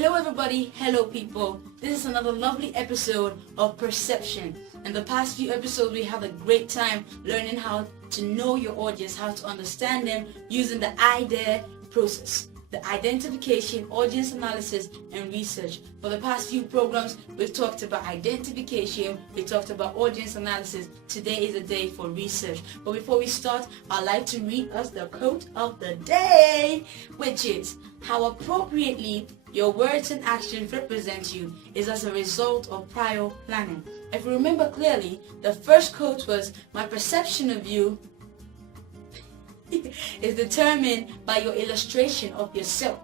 Hello everybody, hello people. This is another lovely episode of Perception. In the past few episodes we had a great time learning how to know your audience, how to understand them using the IDARE process. The identification, audience analysis, and research. For the past few programs, we've talked about identification, we talked about audience analysis. Today is a day for research. But before we start, I'd like to read us the quote of the day, which is, how appropriately your words and actions represent you is as a result of prior planning. If you remember clearly, the first quote was, my perception of you is determined by your illustration of yourself,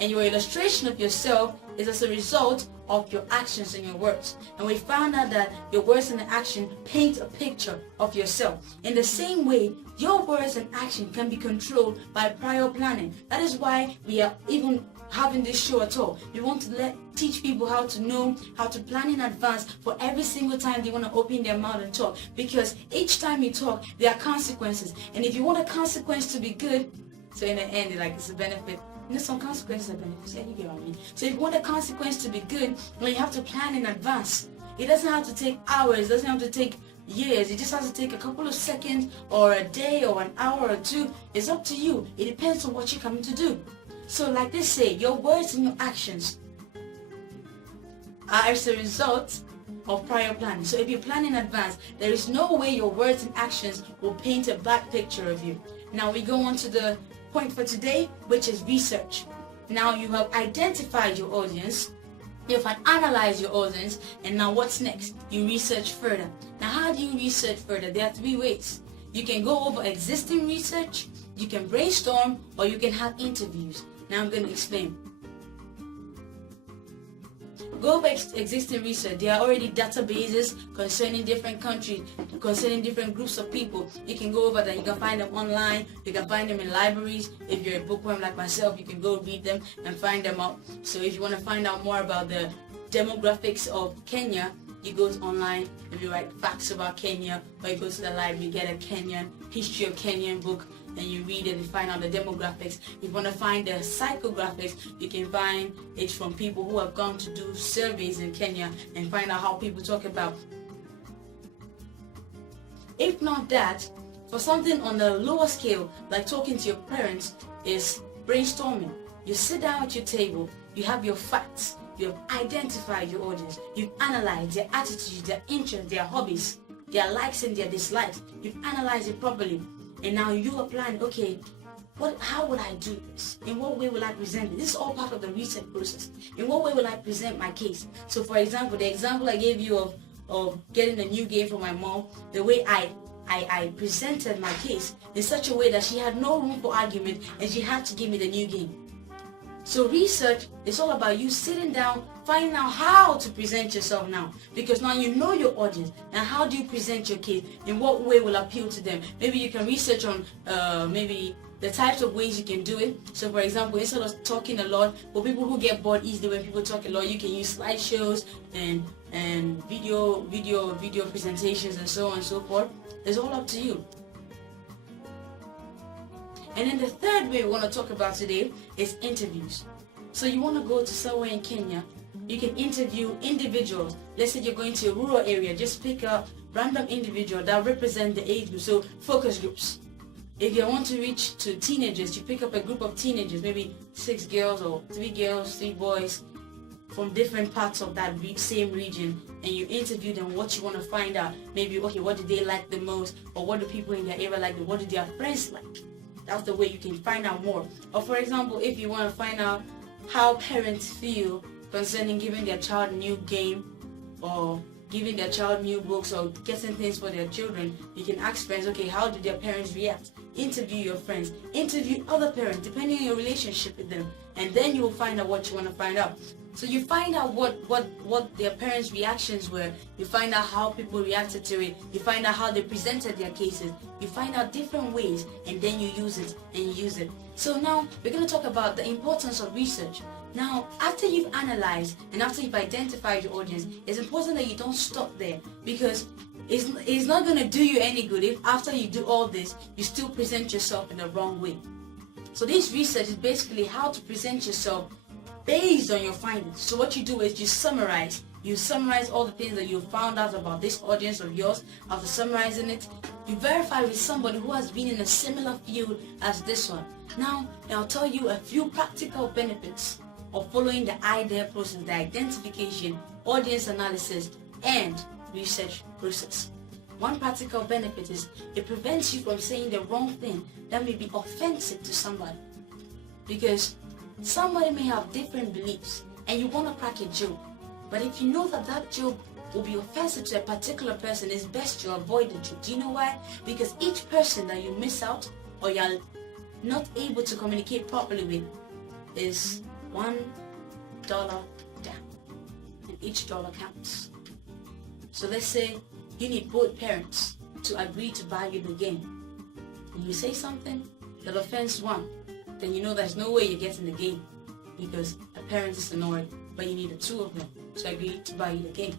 and your illustration of yourself is as a result of your actions and your words. And we found out that your words and action paint a picture of yourself. In the same way, your words and action can be controlled by prior planning. That is why we are even having this show at all. We want to teach people how to know, how to plan in advance for every single time they want to open their mouth and talk. Because each time you talk, there are consequences. And if you want a consequence to be good, so in the end, it's a benefit. There's some consequences are benefits. Yeah, you get what I mean. So if you want a consequence to be good, then you have to plan in advance. It doesn't have to take hours. It doesn't have to take years. It just has to take a couple of seconds or a day or an hour or two. It's up to you. It depends on what you're coming to do. So like they say, your words and your actions are as a result of prior planning. So if you plan in advance, there is no way your words and actions will paint a bad picture of you. Now we go on to the point for today, which is research. Now you have identified your audience, you have analyzed your audience, and now what's next? You research further. Now how do you research further? There are three ways. You can go over existing research, you can brainstorm, or you can have interviews. Now I'm going to explain. Go over existing research. There are already databases concerning different countries, concerning different groups of people. You can go over that. You can find them online. You can find them in libraries. If you're a bookworm like myself, you can go read them and find them out. So if you want to find out more about the demographics of Kenya, you go to online, if you write facts about Kenya, or you go to the library, you get a Kenyan history of Kenyan book, and you read it and find out the demographics. If you want to find the psychographics, you can find it from people who have gone to do surveys in Kenya and find out how people talk about. If not that, for something on the lower scale, like talking to your parents, is brainstorming. You sit down at your table, you have your facts, you have identified your audience, you've analyzed their attitudes, their interests, their hobbies, their likes and their dislikes. You've analyzed it properly. And now you are planning, okay, how will I do this? In what way will I present it? This is all part of the research process. In what way will I present my case? So for example, the example I gave you of getting a new game for my mom, the way I presented my case in such a way that she had no room for argument and she had to give me the new game. So research is all about you sitting down, finding out how to present yourself now. Because now you know your audience. Now how do you present your case? In what way will appeal to them? Maybe you can research on maybe the types of ways you can do it. So for example, instead of talking a lot, for people who get bored easily when people talk a lot, you can use slideshows and video presentations and so on and so forth. It's all up to you. And then the third way we want to talk about today is interviews. So you want to go to somewhere in Kenya, you can interview individuals. Let's say you're going to a rural area, just pick a random individual that represent the age group, so focus groups. If you want to reach to teenagers, you pick up a group of teenagers, maybe 6 girls or 3 girls, 3 boys from different parts of that same region, and you interview them, what you want to find out. Maybe, okay, what do they like the most, or what do people in their area like, what do their friends like? That's the way you can find out more. Or for example, if you want to find out how parents feel concerning giving their child a new game or giving their child new books or getting things for their children, you can ask friends, okay, how do their parents react? Interview your friends, interview other parents, depending on your relationship with them, and then you will find out what you want to find out. So you find out what their parents' reactions were, you find out how people reacted to it, you find out how they presented their cases, you find out different ways, and then you use it, and you use it. So now we're going to talk about the importance of research. Now, after you've analyzed and after you've identified your audience, it's important that you don't stop there, because it's not going to do you any good if after you do all this, you still present yourself in the wrong way. So this research is basically how to present yourself based on your findings. So what you do is you summarize. You summarize all the things that you found out about this audience of yours. After summarizing it, you verify with somebody who has been in a similar field as this one. Now, I'll tell you a few practical benefits of following the IDARE process, the identification, audience analysis, and research process. One practical benefit is it prevents you from saying the wrong thing that may be offensive to somebody. Because somebody may have different beliefs and you want to crack a joke. But if you know that that joke will be offensive to a particular person, it's best to avoid the joke. Do you know why? Because each person that you miss out or you're not able to communicate properly with is $1 down. And each dollar counts. So let's say you need both parents to agree to buy you the game. When you say something that offends one, then you know there's no way you're getting the game because a parent is annoyed, but you need the two of them to agree to buy you the game.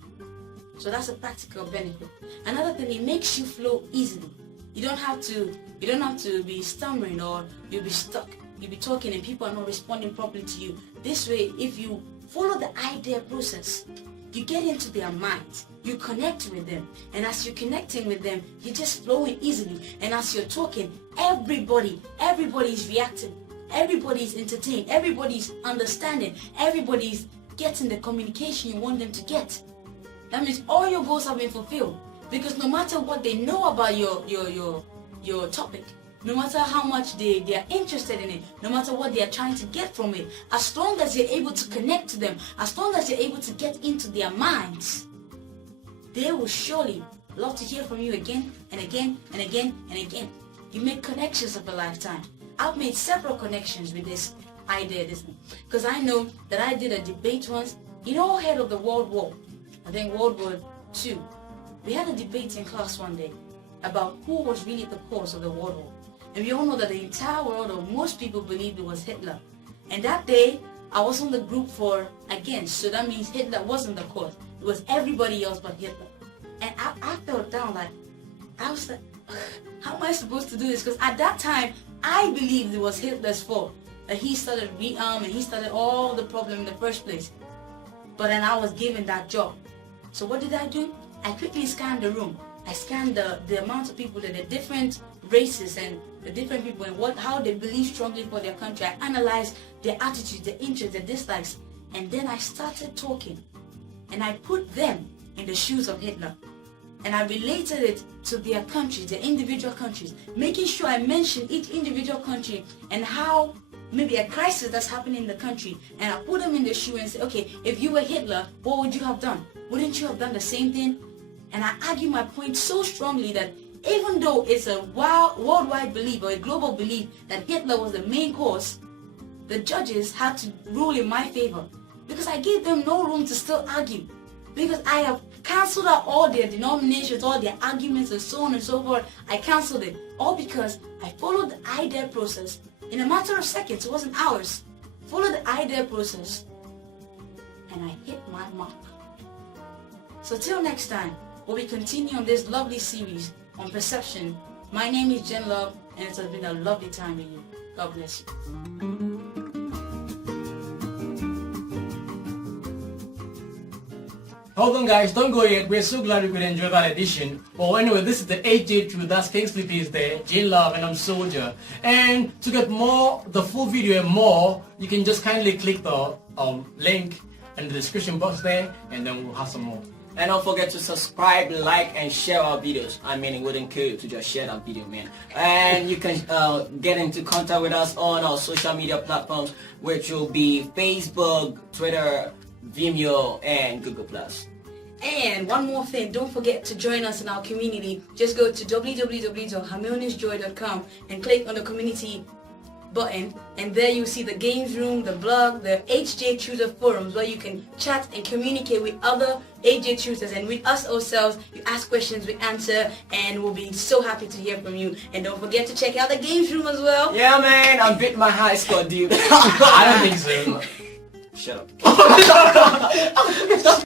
So that's a practical benefit. Another thing, it makes you flow easily. You don't have to be stammering or you'll be stuck. You'll be talking and people are not responding properly to you. This way, if you follow the IDARE process, you get into their minds, you connect with them, and as you're connecting with them, you're just flowing easily. And as you're talking, everybody is reacting, everybody's entertained, everybody's understanding, everybody's getting the communication you want them to get. That means all your goals have been fulfilled, because no matter what they know about your topic, no matter how much they are interested in it, no matter what they are trying to get from it, as long as you're able to connect to them, as long as you're able to get into their minds, they will surely love to hear from you again and again and again and again. You make connections of a lifetime. I've made several connections with this idea, because I know that I did a debate once, ahead of the World War, I think World War II. We had a debate in class one day about who was really the cause of the World War. And we all know that the entire world, or most people, believed it was Hitler. And that day, I was on the group for against, so that means Hitler wasn't the cause. It was everybody else but Hitler. And I felt down, I was like, how am I supposed to do this? Because at that time, I believed it was Hitler's fault. That he started rearm and he started all the problem in the first place. But then I was given that job. So what did I do? I quickly scanned the room. I scanned the amount of people, the different races and the different people and how they believe strongly for their country. I analyzed their attitudes, their interests, their dislikes. And then I started talking. And I put them in the shoes of Hitler. And I related it to their countries, their individual countries, making sure I mentioned each individual country and how maybe a crisis that's happening in the country. And I put them in the shoe and say, okay, if you were Hitler, what would you have done? Wouldn't you have done the same thing? And I argue my point so strongly that even though it's a worldwide belief or a global belief that Hitler was the main cause, the judges had to rule in my favor because I gave them no room to still argue. Because I have cancelled out all their denominations, all their arguments and so on and so forth. I cancelled it. All because I followed the IDARE process in a matter of seconds. It wasn't hours. Followed the IDARE process and I hit my mark. So till next time, when we continue on this lovely series on perception, my name is Jen Love and it has been a lovely time with you. God bless you. Hold on guys, don't go yet. We're so glad you could enjoy that edition. Well anyway, this is the AJ Truth. That's Kingsley P is there, J Love, and I'm Soldier. And to get more, the full video and more, you can just kindly click the link in the description box there, and then we'll have some more. And don't forget to subscribe, like, and share our videos. I mean, it wouldn't kill you to just share that video, man. And you can get into contact with us on our social media platforms, which will be Facebook, Twitter, Vimeo, and Google+. And one more thing, don't forget to join us in our community. Just go to www.harmoniousjoy.com and click on the community button, and there you see the games room, the blog, the HJ Tutor forums where you can chat and communicate with other HJ tutors and with us ourselves. You ask questions, we answer, and we'll be so happy to hear from you. And don't forget to check out the games room as well. Yeah, man, I beat my high score, dude. I don't think so. Shut up.